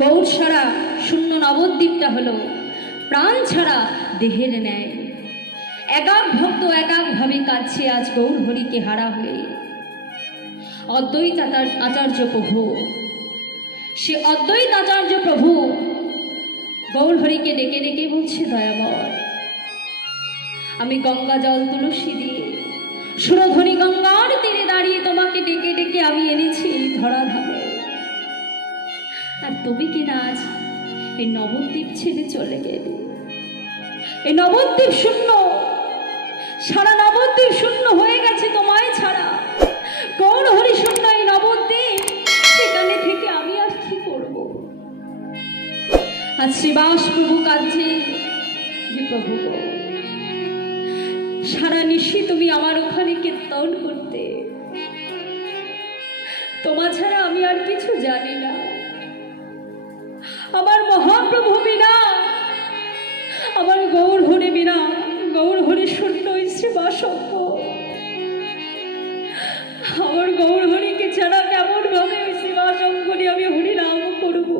গৌর ছাড়া শূন্য নবদ্বীপটা হলো প্রাণ ছাড়া দেহের ন্যায়। একাক ভক্ত একাকভাবে কাঁদছে আজ গৌর হরিকে হারা হয়ে। অদ্বৈত আচার্য প্রভু, সে অদ্বৈত আচার্য প্রভু গৌর হরিকে ডেকে ডেকে বলছে, দয়াময়, আমি গঙ্গা জল তুলসী দিয়ে সুরধ্বনি গঙ্গার তীরে দাঁড়িয়ে তোমাকে ডেকে ডেকে আমি এনেছি ধরাধামে, আর তুমি কিনা আজ এই নবদ্বীপ ছেড়ে চলে গেলে। এই নবদ্বীপ শূন্য, সারা নবদ্বীপ শূন্য হয়ে গেছে তোমায় ছাড়া। গৌর হরি শূন্য এই নবদ্বীপ, সেখানে থেকে আমি আর কি করব? আজ শ্রীবাস প্রভু কাঁদছে, প্রভু সারা নিশি তুমি আমার ওখানে কীর্তন করতে, তোমার ছাড়া আমি আর কিছু জানি না। আমার মহাপ্রভু বিনা, আমার গৌর হরি বিনা, গৌর হরি শূন্য শ্রীবাস, আমার গৌর হরিকে ছাড়া কেমন ভাবে ওই শ্রীবাসঙ্করে আমি হরিনাম করব?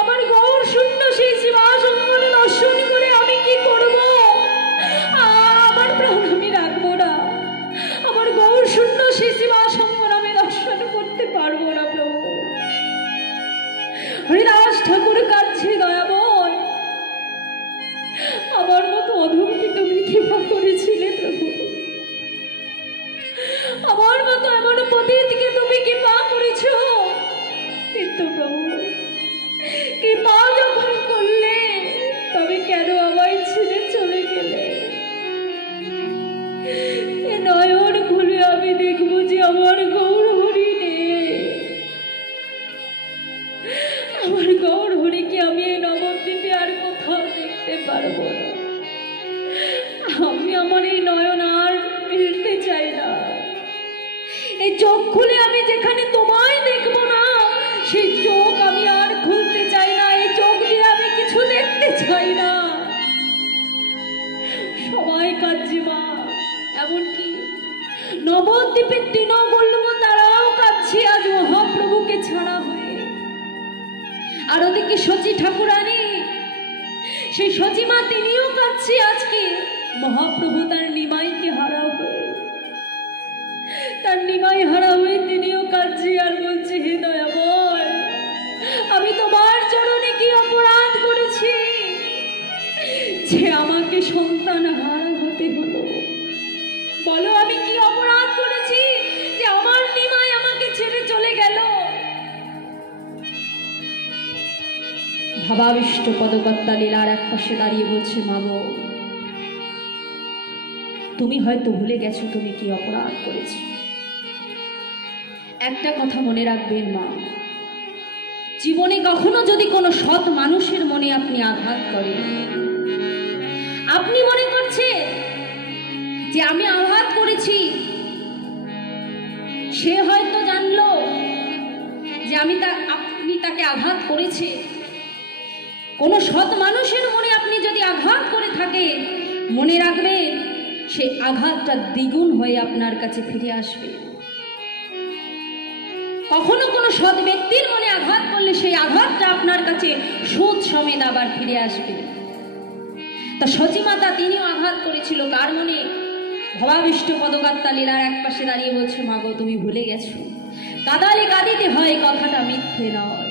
আমার গৌর শূন্য সেই শ্রীবাসঙ্করে দর্শন করে আমি কি করব? আমার প্রাণ আমি রাখবো না। আমার গৌর শূন্য সেই শ্রীবাসঙ্কর আমি দর্শন করতে পারবো না প্রভু। হরিদাস ঠাকুর কাঁদছে, দয়াময়, আমার মতো অধমকে তুমি কৃপা করেছিলে প্রভু। আমার মতো এমন পতিতকে তুমি কৃপা করেছ, কিন্তু প্রভু কৃপা যখন করলে তবে কেন আমায় ছেড়ে চলে গেলে? নয়ন খুলে আমি দেখবো যে আমার গৌর হরি নেই। আমার গৌর হরিকে আমি এই নবদ্বীপে আর কোথাও দেখতে পারবো না। আমি আমার এই নয়ন আর মিলতে চাই না। এই চোখ খুলে আমি যেখানে তোমায় দেখবো না, সেই চোখ আমি আর খুলতে চাই না। এই চোখ দিয়ে আমি কিছু দেখতে চাই না। সবাই কাঁদছে মা, এমনকি নবদ্বীপের তিনও বলবো তারাও কাঁদছে আজ মহাপ্রভুকে ছাড়া হয়ে। আর ওদিকে সচি ঠাকুরানী, সেই সচিমা তিনিও কাঁদছে আজকে মহাপ্রভু তার নিমাইকে হারা হয়ে। তার নিমাই হারা হয়ে তিনিও কাঁদছে আর বলছে, হে দয়াময়, আমি তোমার চরণে কি অপরাধ করেছি যে আমাকে সন্তান হারা হতে হলো? বলো, আমি কি অপরাধ করেছি যে আমার নিমাই আমাকে ছেড়ে চলে গেল? ভাবাবিষ্ট পদকর্তা লীলার এক পাশে দাঁড়িয়ে বলছে, মাগো, তুমি হয়তো ভুলে গেছো তুমি কি অপরাধ করেছো। একটা কথা মনে রাখবেন মা, জীবনে কখনো যদি কোনো সৎ মানুষের মনে আপনি আঘাত করেন, আপনি মনে করছেন যে আমি আঘাত করেছি, সে হয়তো জানলো যে আপনি তাকে আঘাত করেছে। কোনো সৎ মানুষের মনে আপনি যদি আঘাত করে থাকে, মনে রাখবেন সেই আঘাতটা দ্বিগুণ হয়ে আপনার কাছে ফিরে আসবে। কখনো কোনো সৎ ব্যক্তির মনে আঘাত করলে সেই আঘাতটা আপনার কাছে সুদ সমেত আবার ফিরে আসবে। তা সচিমাতা তিনিও আঘাত করেছিল কার মনে? ভবাবিষ্ট পদকর্তা লীলার এক পাশে দাঁড়িয়ে বলছে, মাগো, তুমি ভুলে গেছো। কাঁদালে কাঁদিতে হয়, কথাটা মিথ্যে নয়।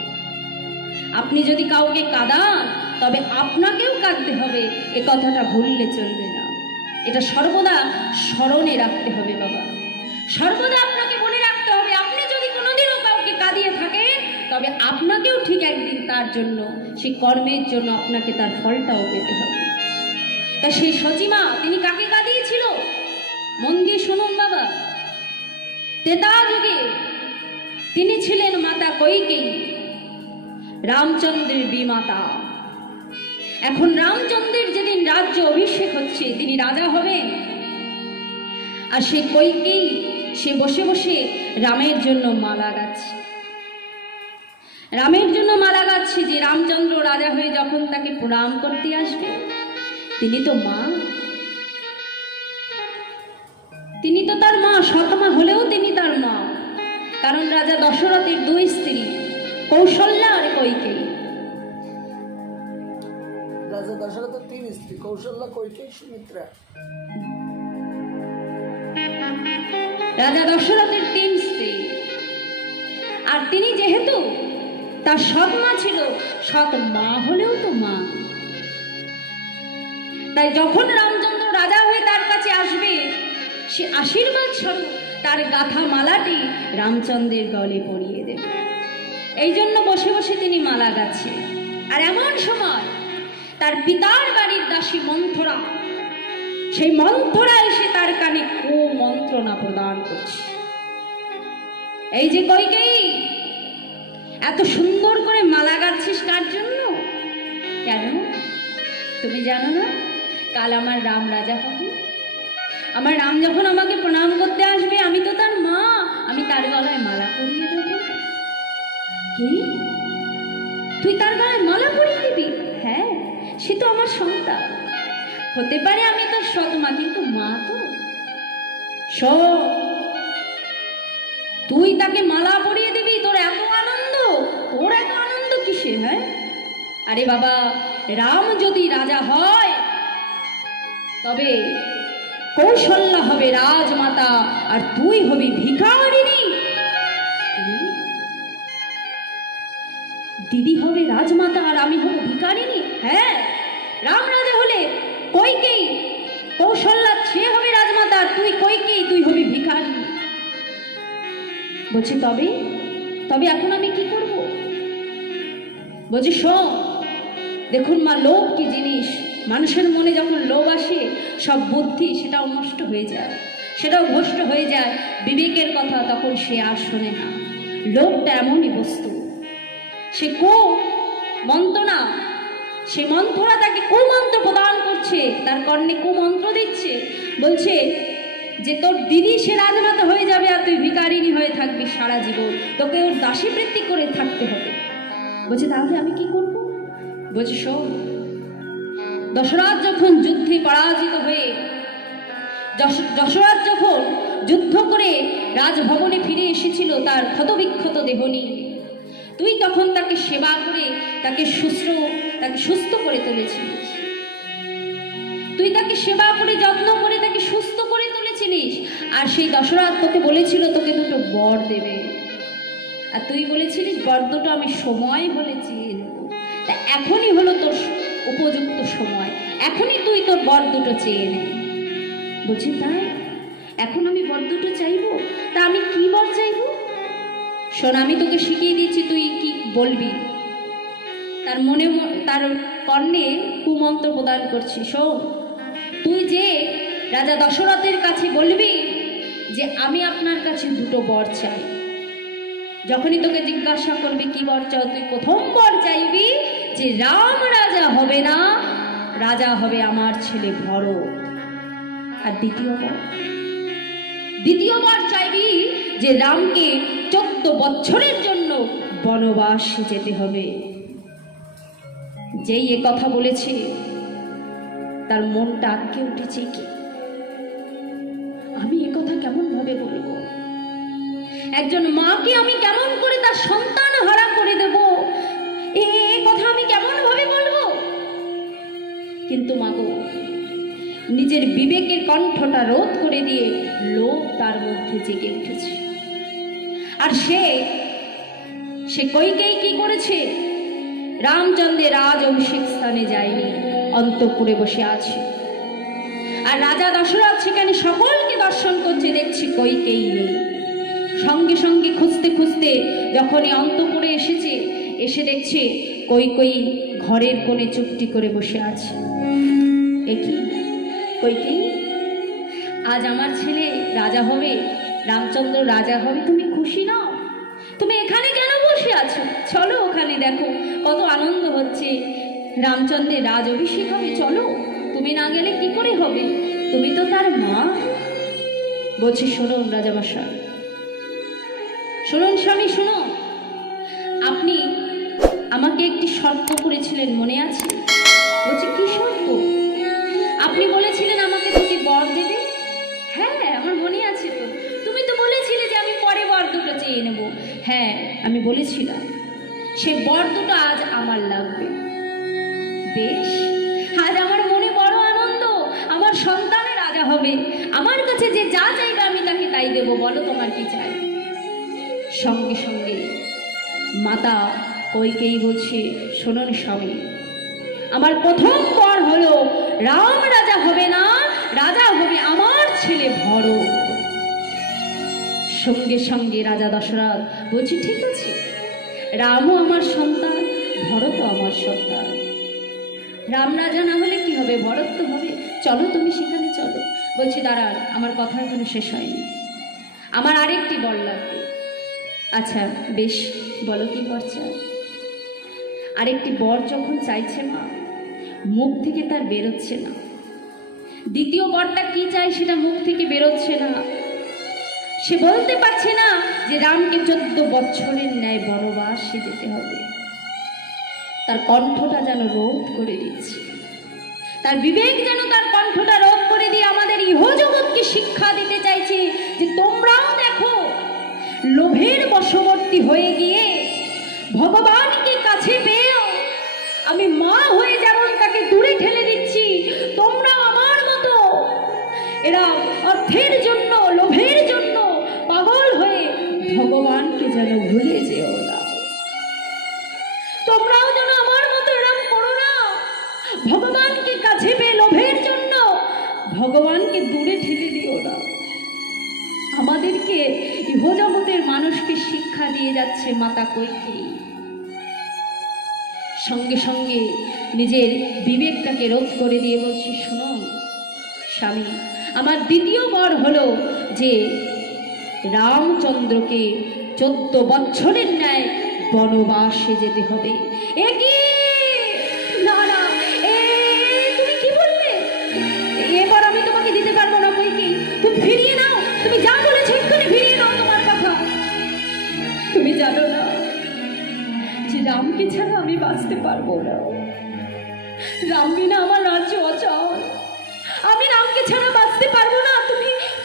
আপনি যদি কাউকে কাঁদান তবে আপনাকেও কাঁদতে হবে, এ কথাটা ভুললে চলবে না। এটা সর্বদা স্মরণে রাখতে হবে বাবা, সর্বদা আপনাকে মনে রাখতে হবে। আপনি যদি কোনোদিনও কাউকে কাঁদিয়ে থাকেন তবে আপনাকেও ঠিক একদিন তার জন্য, সেই কর্মের জন্য আপনাকে তার ফলটাও পেতে হবে। তা সেই সচিমা তিনি কাকে কাঁদিয়েছিল? মন দিয়ে শুনুন বাবা। ত্রেতা যুগে তিনি ছিলেন মাতা কৈকেয়ী, রামচন্দ্রের বিমাতা। এখন রামচন্দ্রের যেদিন রাজ্য অভিষেক হচ্ছে, তিনি রাজা হবেন, আর সেই কৈকেয়ী সে বসে বসে রামের জন্য মালা গাচ্ছে। রামের জন্য মালা গাচ্ছে যে রামচন্দ্র রাজা হয়ে যখন তাকে প্রণাম করতে আসবে, তিনি তো মা, তিনি তো তার মা, সৎমা হলেও তিনি তার মা। কারণ রাজা দশরথের দুই স্ত্রী, কৌশল্যা আর কইকেয়ী। রাজা দশরথের 3 স্ত্রী, কৌশল্যা, কইকেয়ী, সুমিত্রা। রাজা দশরথের 3 স্ত্রী, আর তিনি যেহেতু তার সৎ মা ছিল, সৎ মা হলেও তো মা, তাই যখন রামচন্দ্র রাজা হয়ে তার কাছে আসবে, সে আশীর্বাদ স্বরূপ তার গাঁথা মালাটি রামচন্দ্রের গলে পরিয়ে দেবে। এই জন্য বসে বসে তিনি মালা গাচ্ছে। আর এমন সময় তার পিতার বাড়ির দাসী মন্থরা, সেই মন্থরা এসে তার কানে কুমন্ত্রণা প্রদান করছে। এই যে কইকেয়ী, এত সুন্দর করে মালা গাচ্ছিস কার জন্য? কেন তুমি জানো না কাল আমার রাম রাজা হবে? আমার রাম যখন আমাকে প্রণাম করতে আসবে, আমি তো তার মা, আমি তার গলায় মালা পরিয়ে দেব। কি, তুই তার গলায় মালা পরিয়ে দিবি? হ্যাঁ, সে তো আমার সন্তান, হতে পারে আমি তোর সৎ মা, কিন্তু মা তো। তুই তাকে মালা পরিয়ে দিবি, তোর এত আনন্দ? তোর এত আনন্দ কিসে? হ্যাঁ, আরে বাবা, রাম যদি রাজা হয় তবে কৌশল্যা হবে রাজমাতা, আর তুই হবি ভিখারিণী। দিদি হবে রাজমাতা আর আমি হব ভিখারিণী? হ্যাঁ, রাম রাজা হলে কইকেয়ী, কৌশল্যা সে হবে রাজমাতা, আর তুই কইকেয়ী, তুই হবি ভিখারিণী। বলছি তবে তবে এখন আমি কি করব? বলছি শোন, দেখুন মা, লোভ কি জিনিস। মানুষের মনে যখন লোভ আসে, সব বুদ্ধি সেটাও নষ্ট হয়ে যায়, সেটাও ভ্রষ্ট হয়ে যায়। বিবেকের কথা তখন সে আর শোনে না। লোভটা এমনই বস্তু, সে মন্ত্রণা, সে মন্ত্ররা তাকে কুমন্ত্র প্রদান করছে, তার কর্ণে কুমন্ত্র দিচ্ছে, বলছে যে তোর দিদি সে রাজমাতা হয়ে যাবে, আর তুই ভিখারিণী হয়ে থাকবি সারা জীবন, তোকে ওর দাসীবৃত্তি করে থাকতে হবে। বলছে তাহলে আমি কি করব? বলছে শোন, দশরথ যখন যুদ্ধে পরাজিত হয়ে, দশরথ যখন যুদ্ধ করে রাজভবনে ফিরে এসেছিল তার ক্ষতবিক্ষত দেহ নিয়ে, তুই তখন তাকে সেবা করে তাকে সুস্থ করে তুলেছিলিস। তুই তাকে সেবা করে যত্ন করে তাকে সুস্থ করে তুলেছিলিস। আর সেই দশরথ তোকে বলেছিল তোকে দুটো বর দেবে, আর তুই বলেছিলিস বর দুটো আমি সময় বলেছি। তা এখনই হলো তোর উপযুক্ত সময়, এখনই তুই তোর বর দুটো চেয়ে নে। বলছি তাই? এখন আমি বর দুটো চাইবো? তা আমি কি বর চাইবো? শোন, আমি তোকে শিখিয়ে দিচ্ছি তুই কি বলবি। তার মনে তার কর্ণে কুমন্ত্র প্রদান করছি। শোন, তুই যে রাজা দশরথের কাছে বলবি যে আমি আপনার কাছে দুটো বর চাই। যখনই তোকে জিজ্ঞাসা করবি কি বর চাও, তুই প্রথম বর চাইবি যে রাম রাজা হবে না, রাজা হবে আমার ছেলে ভরত। আর দ্বিতীয় বর চাইবি যে রামকে 14 বছরের জন্য বনবাসে যেতে হবে। যেই এ কথা বলেছে তার মনটা আটকে উঠেছে। কি আমি এ কথা কেমন ভাবে বলবো? একজন মাকে আমি কেমন করে তার সন্তান হারা করে দেব? এ কথা আমি কেমন ভাবে বলবো? কিন্তু মাগো, নিজের বিবেকের কণ্ঠটা রোধ করে দিয়ে লোভ তার মধ্যে জেগে উঠেছে। আর সে কইকেই কি করেছে? রামচন্দ্রের রাজ অভিষেক স্থানে যায়নি, অন্তঃপুরে বসে আছে। আর রাজা দশরথ সেখানে সকলকে দর্শন করছে, দেখছে কইকেই নেই। সঙ্গে সঙ্গে খুঁজতে খুঁজতে যখনই অন্তঃপুরে এসেছে, এসে দেখছে কইকেই ঘরের কোণে চুপটি করে বসে আছে। এ কি কইকেই, আজ আমার ছেলে রাজা হবে, রামচন্দ্র রাজা হবে, তুমি খুশি নাও? তুমি এখানে কেন বসে আছো? চলো ওখানে দেখো কত আনন্দ হচ্ছে, রামচন্দ্রের রাজ অভিষেক হবে, চলো। তুমি না গেলে কি করে হবে? তুমি তো তার মা। বলছি শুনুন রাজামশাই, শুনুন স্বামী, শুনো, আপনি আমাকে একটি শর্ত করেছিলেন, মনে আছে? বলছি কি শর্ত? আপনি বলেছিলেন আমাকে দুটি বর দেবে। হ্যাঁ, আমার মনে আছে তো। তুমি তো বলেছিলে যে আমি পরে বর দুটো চেয়ে নেব। হ্যাঁ, আমি বলেছিলাম। সে বর দুটো আজ আমার লাগবে। বেশ, আজ আমার মনে বড় আনন্দ, আমার সন্তানের রাজা হবে। আমার কাছে যে যা চাইবে আমি তাকে তাই দেব, বলো তোমার কি চাই? সঙ্গে সঙ্গে মাতা কইকেয়ী বলছে, শোনুন স্বামী, আমার প্রথম বর হলো রাম রাজা হবে না, রাজা হবে আমার ছেলে ভরত। সঙ্গে সঙ্গে রাজা দশরথ বলছে, ঠিক আছে, রামও আমার সন্তান, ভরতও আমার সন্তান। রাম রাজা না হলে কি হবে, ভরত তো হবে, চলো তুমি সেখানে চলো। বলছি, দাঁড়ান, আমার কথা এখনো শেষ হয়নি, আমার আরেকটি বর লাগবে। আচ্ছা বেশ, বলো কি বর চাই? আরেকটি বর যখন চাইছে মা, মুখ থেকে তার বেরোচ্ছে না। দ্বিতীয় বরটা কি চাই সেটা মুখ থেকে বেরোচ্ছে না। সে বলতে পারছে না যে রামকে 14 বছরের ন্যায় বনবাসে যেতে হবে। তার কণ্ঠটা যেন রোধ করে দিচ্ছে, তার বিবেক যেন তার কণ্ঠটা রোধ করে দিয়ে আমাদের ইহজগৎকে শিক্ষা দিতে চাইছে যে তোমরাও দেখো, লোভের বশবর্তী হয়ে গিয়ে ভগবানকে কাছে পেয়েও আমি মা হয়ে যেমন তাকে দূরে ঠেলে দিচ্ছি, তোমরা আমার মতো এরা অর্থের জন্য, লোভের জন্য পাগল হয়ে ভগবানকে যেন ভুলে যেও না। তোমরাও যেন আমার মতো এরকম করো না, ভগবানকে কাছে পেয়ে লোভের জন্য ভগবানকে দূরে ঠেলে দিও না। আমাদেরকে ইহজগতের মানুষকে শিক্ষা দিয়ে যাচ্ছে মাতা কইকেয়ী। সঙ্গে সঙ্গে নিজের বিবেকটাকে রোধ করে দিয়ে বলছি, শুনুন স্বামী, আমার দ্বিতীয় বর হলো যে রামচন্দ্রকে 14 বছরের ন্যায় বনবাসে যেতে হবে। না না, তুমি কি বললে? এবার আমি তোমাকে দিতে পারবো না কইকেয়ী, তুমি ফিরিয়ে নাও, তুমি যা বলেছো এক্ষুনি ফিরিয়ে নাও তোমার কথা। তুমি জানো না যে রামকে ছাড়া আমি বাঁচতে পারবো না, রাম বিনা আমার রাজ্য অচল, আমি রামকে ছাড়া বাঁচতে পারবো না,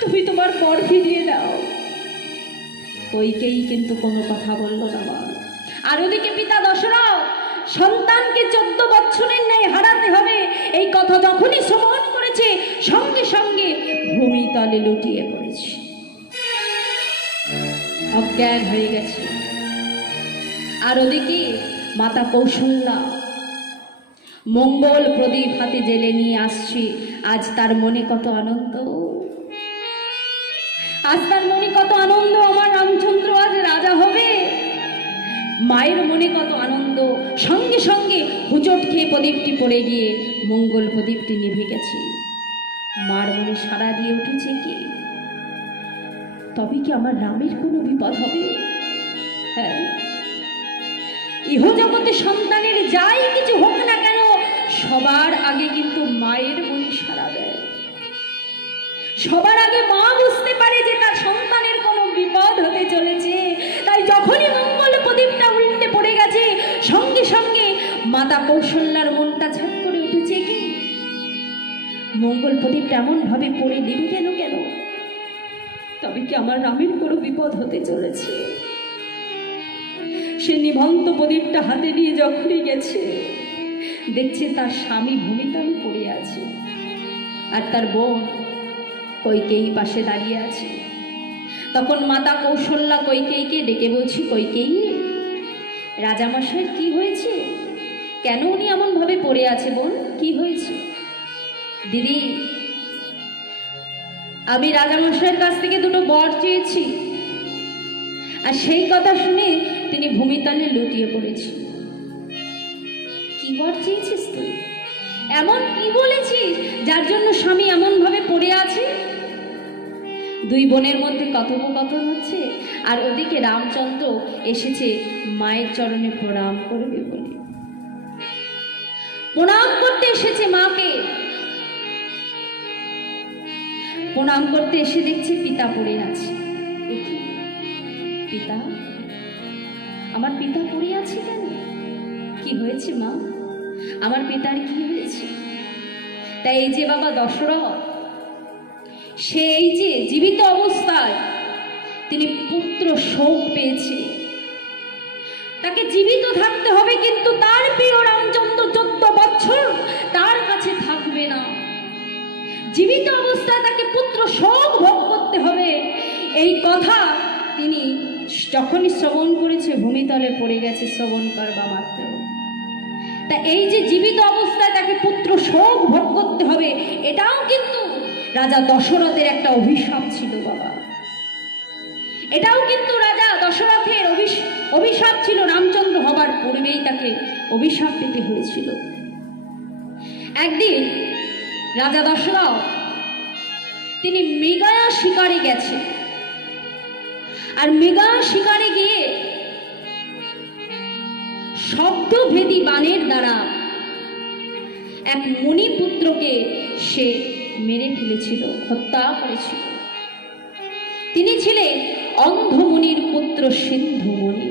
তুমি তোমার বর ফিরিয়ে দাও। কইকেয়ী কিন্তু কোনো কথা বলল না মা। আর ওদিকে পিতা দশরথ সন্তানকে 14 বছরের ন্যায় হারাতে হবে এই কথা যখনই শ্রবণ করেছে, সঙ্গে সঙ্গে ভূমিতলে লুটিয়ে পড়েছে, অজ্ঞান হয়ে গেছে। আর ওদিকে মাতা কৌশল্যা মঙ্গল প্রদীপ হাতে জেলে নিয়ে আসছে। আজ তার মনে কত আনন্দ, আজ তার মনে কত আনন্দ, আমার রামচন্দ্র আজ রাজা হবে। মায়ের মনে কত আনন্দ। সঙ্গে সঙ্গে হুচট খেয়ে প্রদীপটি পড়ে গিয়ে মঙ্গল প্রদীপটি নিভে গেছে। মার মনে সাড়া দিয়ে উঠেছে কি, তবে কি আমার রামের কোনো বিপদ হবে? হ্যাঁ, ইহজগতে সন্তানের যাই কিছু হোক না কেন, সবার আগে কিন্তু মায়ের মনে সাড়া দেয়। সবার আগে মা বুঝতে পারে যে তার সন্তানের কোনো বিপদ হতে চলেছে। তাই যখনই মঙ্গল প্রদীপটা উল্টে পড়ে গেছে, সঙ্গে সঙ্গে মাতা কৌশল্যার মনটা ছাপ করে উঠেছে কি, মঙ্গল প্রদীপটা এমন ভাবে পড়ে দেবে কেন, তবে কি আমার রামের কোনো বিপদ হতে চলেছে? সে নিভন্ত প্রদীপটা হাতে নিয়ে যখনই গেছে, দেখছে তার স্বামী ভূমিতলে পড়ে আছে, আর তার বোন কইকেয়ী পাশে দাঁড়িয়ে আছে। তখন মাতা কৌশল্যা কইকেয়ীকে ডেকে বলছি, কইকেয়ী, রাজামশাইয়ের কি হয়েছে? কেন উনি এমন ভাবে পড়ে আছে? বোন, কি হয়েছে? দিদি, আমি রাজামশাইয়ের কাছ থেকে 2টো বর চেয়েছি, আর সেই কথা শুনে তিনি ভূমিতলে লুটিয়ে পড়েছি। কি বর চেয়েছিস তুই? এমন কি বলেছিস যার জন্য স্বামী এমন ভাবে পড়ে আছে? 2 বোনের মধ্যে কথোপকথন হচ্ছে, আর ওদিকে রামচন্দ্র এসেছে মায়ের চরণে প্রণাম করবে বলে। প্রণাম করতে এসেছে মাকে, প্রণাম করতে এসে দেখছে পিতা পড়ে আছে। পিতা, আমার পিতা পড়ে আছে কেন? কি হয়েছে মা? আমার পিতার কি হয়েছে? তাই এই যে বাবা দশরথ, সে এই যে জীবিত অবস্থায় তিনি পুত্র শোক পেয়েছে, তাকে জীবিত থাকতে হবে, কিন্তু তার প্রিয় রামচন্দ্র 14 বছর তার কাছে থাকবে না। জীবিত অবস্থায় তাকে পুত্র শোক ভোগ করতে হবে, এই কথা তিনি যখনই শ্রবণ করেছে ভূমিতলে পড়ে গেছে শ্রবণ করবা মাত্র। তা এই যে জীবিত অবস্থায় তাকে পুত্র শোক ভোগ করতে হবে, এটাও কিন্তু রাজা দশরথের একটা অভিশাপ ছিল বাবা। এটাও কিন্তু রাজা দশরথের অভিশাপ ছিল। রামচন্দ্র হবার পূর্বেই তাকে অভিশাপ পেতে হয়েছিল। একদিন রাজা দশরথ তিনি মৃগয়া শিকারে গেছে, আর মৃগয়া শিকারে গিয়ে শব্দভেদী বাণের দ্বারা এক মণিপুত্রকে সে মেরে ফেলেছিল, হত্যা করেছিল। তিনি ছিলেন অন্ধমুনির পুত্র সিন্ধুমণি।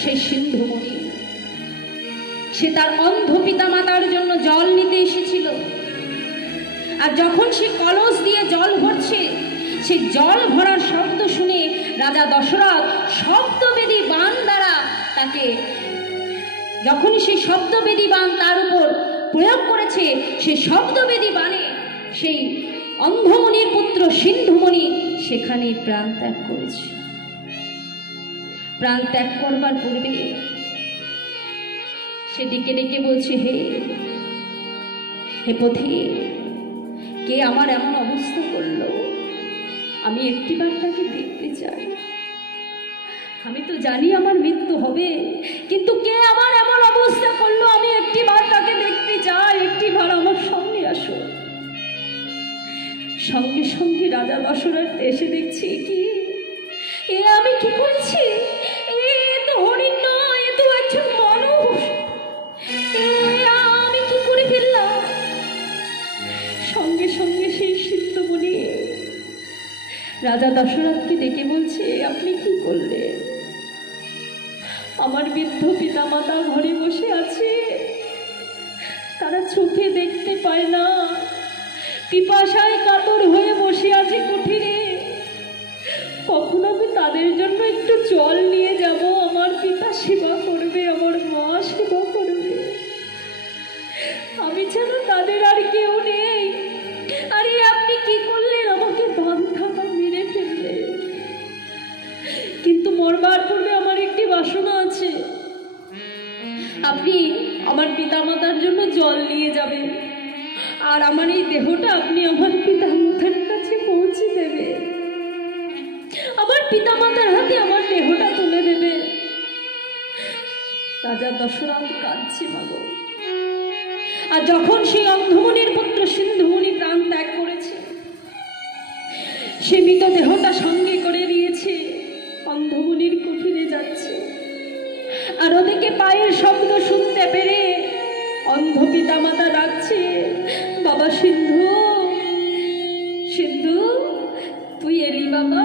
সেই সিন্ধুমণি সে তার অন্ধ পিতামাতার জন্য জল নিতে এসেছিল, আর যখন সে কলস দিয়ে জল ভরছে, সেই জল ভরার শব্দ শুনে রাজা দশরথ শব্দবেদী বাণ দ্বারা তাকে, যখনই সেই শব্দবেদী বাণ তার উপর প্রয়োগ করেছে, সেই শব্দবেদী বাণে সেই অন্ধমণির পুত্র সিন্ধুমণি সেখানেই প্রাণ ত্যাগ করেছে। প্রাণ ত্যাগ করবার পূর্বে সে ডেকে ডেকে বলছে, হে হে পথিক, কে আমার এমন অবস্থা করলো? আমি একটিবার তাকে দেখতে চাই। আমি তো জানি আমার মৃত্যু হবে, কিন্তু কে আমার এমন অবস্থা করলো? আমি একটিবার তাকে দেখতে চাই, একটিবার আমার সামনে আসো। সঙ্গে সঙ্গে রাজা দশরথ এসে দেখছি, কি এ আমি কি করছি? এ তো হরিণ নয়, এ তো একজন মানুষ। আমি কি করে ফেললাম? সঙ্গে সঙ্গে সেই সিন্ধুমণি রাজা দশরথকে ডেকে বলছে, আপনি কি করলেন? আমার বৃদ্ধ পিতামাতা ঘরে বসে আছে, তারা চোখে দেখতে পায় না, পিপাসায় কাতর হয়ে বসে আছে কুঠিরে। কখন আমি তাদের জন্য একটু জল নিয়ে যাব, আমার পিতা সেবা করবে, আমার মা সেবা করবে। আমি যেন তাদের আর কেউ নেই। আরে আপনি কি করলেন? আমাকে বাঁধা মেরে ফেললেন। কিন্তু মরবার পূর্বে আমার একটি বাসনা আছে, আপনি আমার পিতামাতার জন্য জল নিয়ে যাবেন, আর আমার এই দেহটা আপনি আমার পিতামাতার কাছে পৌঁছে দেবে, আমার পিতামাতার হাতে আমার দেহটা তুলে দেবে। রাজা দশরথ কাঁদছে মাগো। আর যখন সেই অন্ধমণির পুত্র সিন্ধুমণি প্রাণ ত্যাগ করেছে, সে মৃত দেহটা সঙ্গে করে নিয়েছে, অন্ধমণির কুঠিরে যাচ্ছে। আর ওদিকে পায়ের শব্দ শুনতে পেরে অন্ধ পিতামাতা ডাকছে, বাবা সিন্ধু, সিন্ধু তুই এলি বাবা?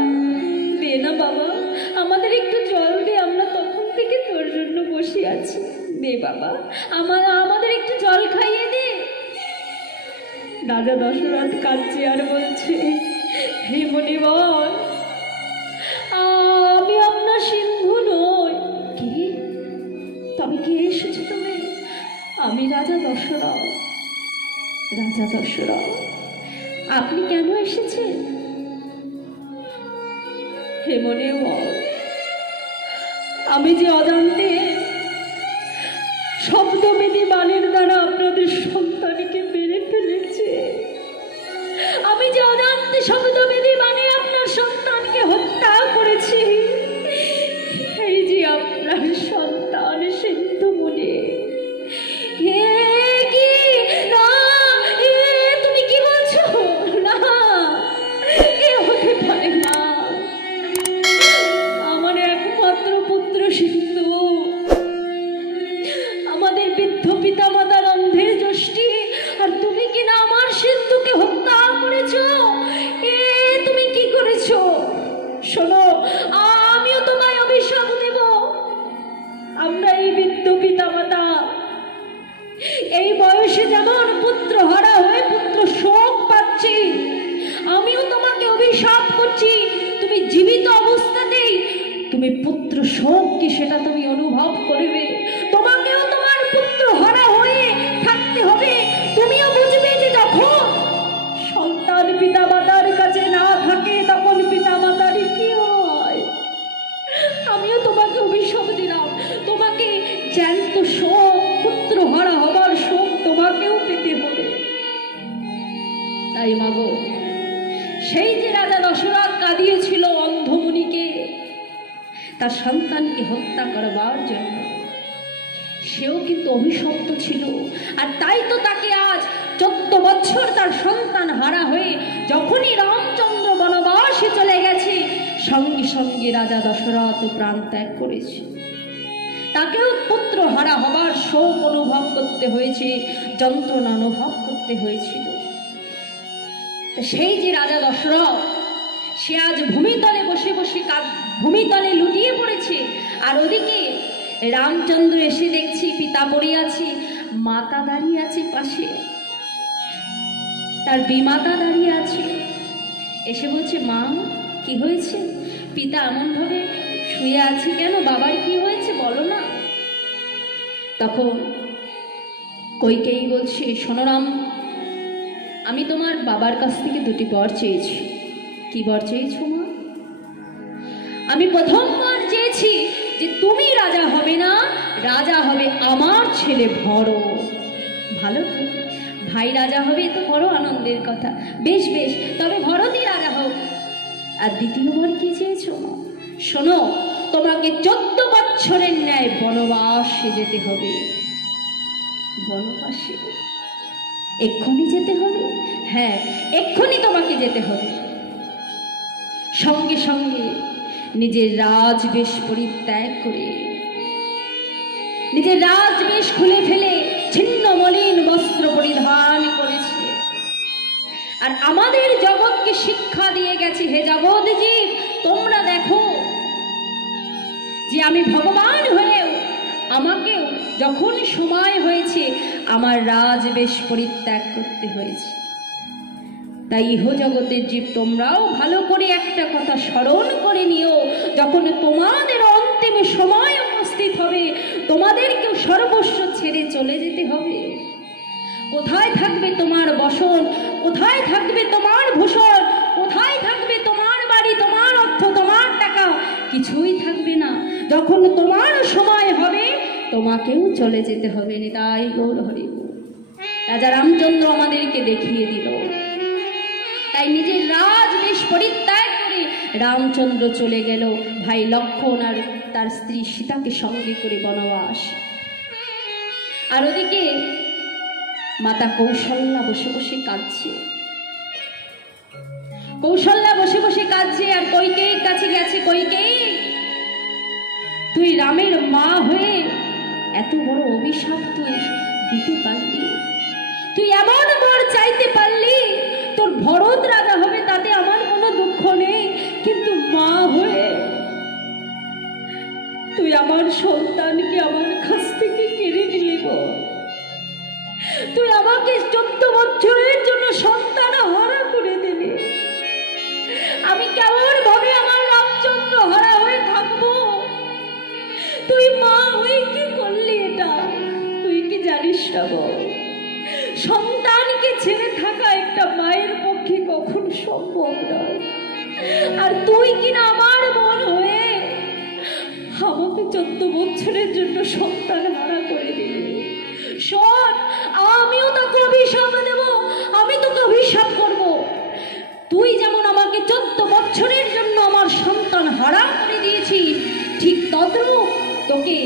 দে না বাবা, আমাদের একটু জল দে, আমরা তখন থেকে তোর জন্য বসে আছি। দে বাবা, আমাদের একটু জল খাইয়ে দে। রাজা দশরথ কাঁদছে আর বলছে, হে মণিবর, আমি আপনার সিন্ধু নই। কি? তবে কে এসেছো তুমি? আমি রাজা দশরথ। রাজা দশরথ, আপনি কেন এসেছেন? হে মণিবর, আমি যে অজান্তে শব্দবেদী বাণের দ্বারা আপনাদের সন্তানকে মেরে ফেলেছে, আমি যে অজান্তে শব্দবেদী বাণে আপনার সন্তানকে হত্যা করেছি, এই যে আপনার সন্তান সিন্ধুমণি। হে কি না, তুমি কি বলছো? না, এ হতে পারে না। আমার একমাত্র পুত্র সিন্ধু, আমাদের বৃদ্ধ পিতামাতার অন্ধের যষ্টি, আর তুমি কিনা আমার সিন্ধুকে হত্যা করেছো। তুমি কি করেছো? শোনো, আমিও তোমায় অভিশাপ দেব। আমরা এই বৃদ্ধ পিতামাতা এই বয়সে যেমন পুত্র হারা হয়ে পুত্র শোক পাচ্ছি, আমিও তোমাকে অভিশাপ করছি, তুমি জীবিত অবস্থাতেই তুমি পুত্র কি সেটা তুমি অনুভব করবে। তোমাকেও তোমার পুত্র হারা হয়ে থাকতে হবে। তুমিও বুঝবে যে যখন সন্তান পিতা মাতার কাছে না থাকে তখন পিতা মাতার কি হয়। আমিও তোমাকে অভিশাপ দিলাম, তোমাকে জ্যান্ত শোক, পুত্র হারা হবার শোক তোমাকেও পেতে হবে। তাই মাগো, সেই যে রাজা দশরথ কাঁদিয়েছিল অন্ধমুনিকে তার সন্তানকে হত্যা করবার জন্য, সেও কিন্তু অভিশপ্ত ছিল। আর তাই তো তাকে আজ 14 বছর তার সন্তান হারা হয়ে যখনই রামচন্দ্র বনবাসে চলে গেছে, সঙ্গে সঙ্গে রাজা দশরথ প্রাণ ত্যাগ করেছে। তাকেও পুত্র হারা হবার শোক অনুভব করতে হয়েছে, যন্ত্রণা অনুভব করতে হয়েছিল। সেই যে রাজা দশরথ, সে আজ ভূমিতলে বসে বসে ভূমিতলে লুটিয়ে পড়েছে। আর ওদিকে রামচন্দ্র এসে দেখছি পিতা পড়ে আছে, মাতা দাঁড়িয়ে আছে পাশে, তার বিমাতা দাঁড়িয়ে আছে। এসে বলছে, মা কি হয়েছে? পিতা এমন ভাবে শুয়ে আছে কেন? বাবার কি হয়েছে বলো না। তখন কইকেয়ী বলছে, শোনো রাম, আমি তোমার বাবার কাছ থেকে 2টি বর চেয়েছি। কি বর চেয়েছো মা? আমি প্রথমবার চেয়েছি যে তুমি রাজা হবে না, রাজা হবে আমার ছেলে ভরত। ভালো তো, ভাই রাজা হবে, তো বড় আনন্দের কথা। বেশ বেশ, তবে ভরতই রাজা হোক। আর দ্বিতীয় বর কি চেয়েছো মা? শোনো, তোমাকে 14 বছরের ন্যায় বনবাসে যেতে হবে। বনবাসে এক্ষুনি যেতে হবে? হ্যাঁ, এক্ষুনি তোমাকে যেতে হবে। সঙ্গে সঙ্গে নিজের রাজবেশ পরিত্যাগ করে, নিজের রাজবেশ খুলে ফেলে ছিন্ন মলিন বস্ত্র পরিধান করেছে। আর আমাদের জগৎকে শিক্ষা দিয়ে গেছে, হে জগৎ জীব, তোমরা দেখো যে আমি ভগবান হয়েও আমাকেও যখন সময় হয়েছে আমার রাজবেশ পরিত্যাগ করতে হয়েছে। তাই ইহ জগতের জীব, তোমরাও ভালো করে একটা কথা স্মরণ করে নিও, যখন তোমাদের অন্তিম সময় উপস্থিত হবে তোমাদেরকেও সর্বস্ব ছেড়ে চলে যেতে হবে। কোথায় থাকবে তোমার বসন? কোথায় থাকবে তোমার ভূষণ? কোথায় থাকবে তোমার বাড়ি, তোমার অর্থ, তোমার টাকা? কিছুই থাকবে না। যখন তোমার সময় হবে তোমাকেও চলে যেতে হবে। নিতাই গৌর হরি। রাজা রামচন্দ্র আমাদেরকে দেখিয়ে দিল। তাই নিজের রাজবেশ পরিত্যাগ করে রামচন্দ্র চলে গেল ভাই লক্ষ্মণ আর তার স্ত্রী সীতাকে সঙ্গে করে বনবাস। আর ওদিকে মাতা কৌশল্যা বসে বসে কাঁদছে। কৌশল্যা বসে বসে কাঁদছে আর কইকেয়ীর কাছে গেছে। কইকেয়ী, তুই রামের মা হয়ে এত বড় অভিশাপ তুই দিতে পারলি? তুই এমন বর চাইতে পারলি? তোর ভরত রাজা হবে, তাতে আমার কোনো দুঃখ নেই, কিন্তু মা হয়ে তুই আমার সন্তানকে আমার কাছ থেকে কেড়ে নিলি। তুই আমাকে 14 বছরের জন্য সন্তান হারা করে দিলি। আমি কেমন ভাবে আমার রামচন্দ্র হারা হয়ে থাকবো? তুই মা হয়ে কি করলি এটা? তুই কি জানিস না বল, সন্তানকে ছেড়ে থাকা একটা মায়ের পক্ষে কখন সম্ভব নয়। আর তুই কিনা আমার মন হয়ে আমাকে 14 বছরের জন্য সন্তান হারা করে দিলি। শোন, আমিও তোকে অভিশাপ দেব, আমি তোকে অভিশাপ করব। তুই যেমন আমাকে 14 বছরের জন্য আমার সন্তান হারা করে দিয়েছিস, ঠিক তদ্রূপ তোকে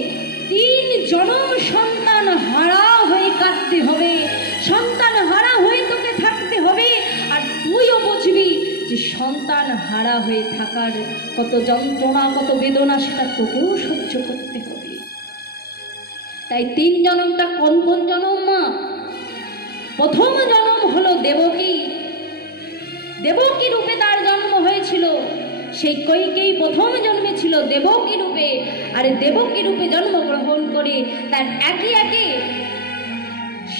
3 জনম সন্তান হারা হয়ে কাটতে হবে, সন্তান হারা হয়ে তোকে থাকতে হবে। আর তুইও বুঝবি যে সন্তান হারা হয়ে থাকার কত যন্ত্রণা, কত বেদনা, সেটা তোকেও সহ্য করতে হবে। তাই 3 জনমটা কোন কোন জনম মা? প্রথম জন্ম হলো দেবকী। দেবকী রূপে তার জন্ম হয়েছিল। সেই কইকেয়ী প্রথম জন্মে ছিল দেবকী রূপে। আর দেবকী রূপে জন্মগ্রহণ করে তার একে একে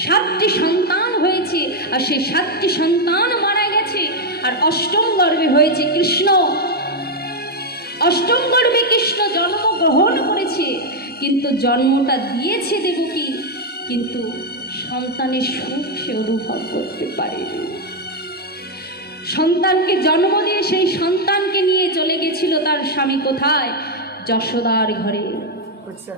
7টি সন্তান হয়েছে। আর সেই 7টি সন্তান মারা গেছে। আর অষ্টম গর্ভে হয়েছে কৃষ্ণ। অষ্টম গর্ভে কৃষ্ণ জন্মগ্রহণ করেছে, কিন্তু জন্মটা দিয়েছে দেবকী, কিন্তু সন্তানের সুখ সে অনুভব করতে পারেনি। সন্তানকে জন্ম দিয়ে সেই সন্তানকে নিয়ে চলে গেছিল তার স্বামী কোথায়? যশোদার ঘরে। আচ্ছা